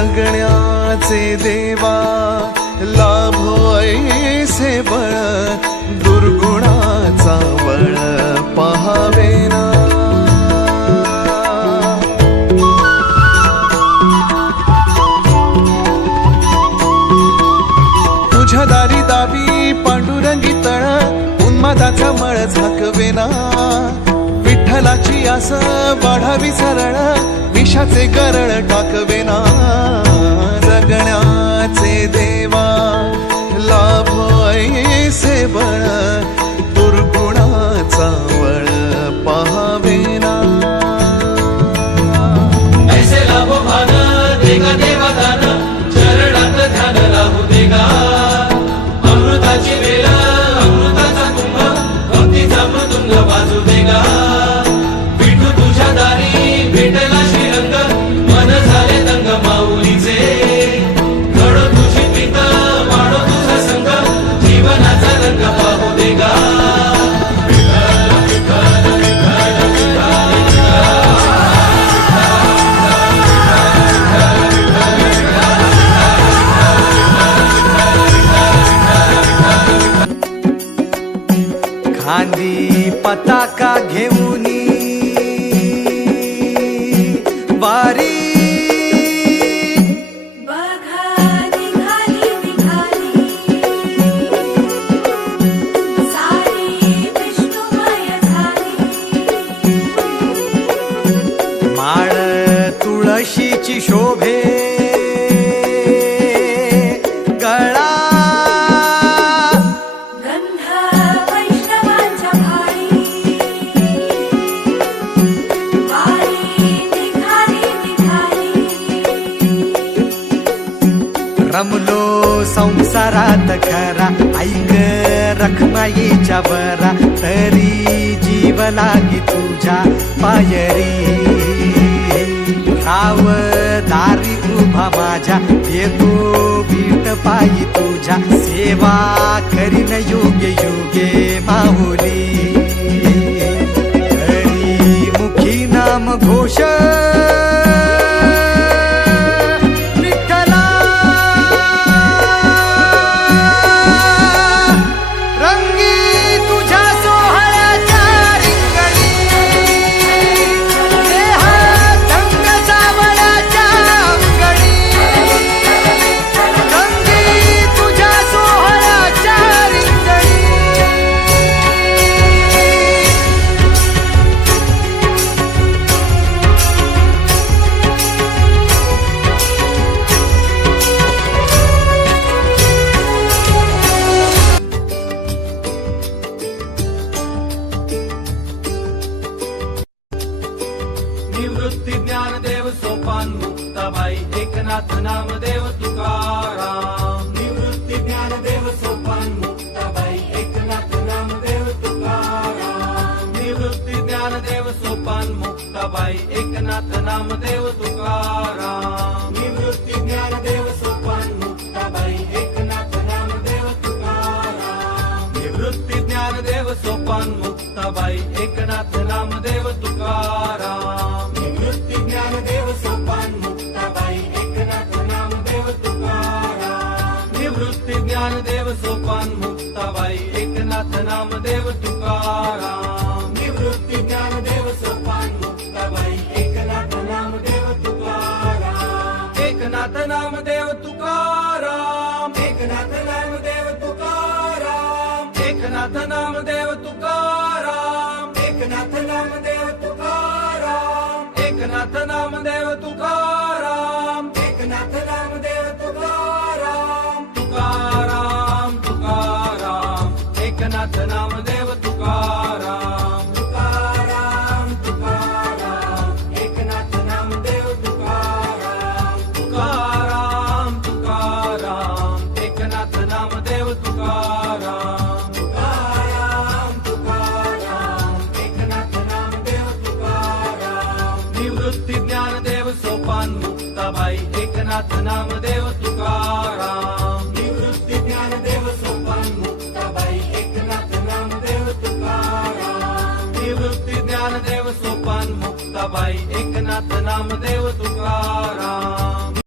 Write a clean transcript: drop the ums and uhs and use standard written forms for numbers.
जगण्याचे देवा लाभो ऐसे बळ दुर्गुणाचा बळ पहावेना तुझ्या दारी दावी पांडुरंगी तळ उन्मादाचा मळ झाकवेना विठ्ठलाची आस वाढावी सरळ विषाचे गरळ टाकवेना जगण्याचे देवा लाभो ऐसे बळ दुर्गुणाचा बळ पहावेना ऐसे लाभो भान देगा देवा दान चरणात ध्यान लाभू देगा अमृताची वेल अमृताचा कुंभ भक्तीचा मृदुंग वाजू देगा विठू तुझ्या दारी भेटला श्रीरंग मन झाले दंग माऊलीचे घडो तुझी प्रीत वाढो तुझा संग जीवनाचा रंग पाहू देगा खांदी पताका घेऊनी वारी माळ तुळशीची शोभे गळा रमलो संसारात खरा ऐक रखमाईच्या बरा तरी जीव लागी तुझ्या पायरी राव दारी उभा माझ्या येतो बीट पायी तुझ्या सेवा करीन योगे योगे माहुली हरी मुखी नाम घोष निवृत्ती ज्ञानदेव सोपान मुक्ताबाई एकनाथ नामदेव तुकाराम निवृत्ती ज्ञानदेव सोपान मुक्ताबाई एकनाथ नामदेव तुकाराम निवृत्ती ज्ञानदेव सोपान मुक्ताबाई एकनाथ नामदेव तुकाराम निवृत्ती ज्ञानदेव सोपान मुक्ताबाई एकनाथ नामदेव तुकाराम निवृत्ती ज्ञानदेव सोपान मुक्ताबाई एकनाथ नामदेव तुकाराम निवृत्ती ज्ञानदेव सोपान मुक्ताबाई एकनाथ नामदेव तुकाराम निवृत्ती ज्ञानदेव सोपान मुक्ताबाई एकनाथ नामदेव तुकाराम निवृत्ती ज्ञानदेव सोपान मुक्ताबाई एकनाथ नामदेव तुकाराम एकनाथ नामदेव तुकाराम एकनाथ नामदेव तुकाराम एकनाथ नामदेव तुकाराम एकनाथ नामदेव तुकाराम एकनाथ नामदेव तुकाराम एकनाथ नामदेव तुकाराम तुकाराम तुकाराम एकनाथ नामदेव तुकाराम तुकाराम तुकाराम एकनाथ नामदेव तुकाराम तुकाराम तुकाराम एकनाथ नामदेव तुकाराम तुकाराम तुकाराम एकनाथ नामदेव तुकाराम निवृत्ती ज्ञानदेव सोपान मुक्ताबाई एकनाथ नामदेव तुकाराम निवृत्ती ज्ञानदेव सोपान मुक्ताबाई एकनाथ नामदेव तुकाराम निवृत्ती ज्ञानदेव सोपान मुक्ताबाई एकनाथ नामदेव तुकाराम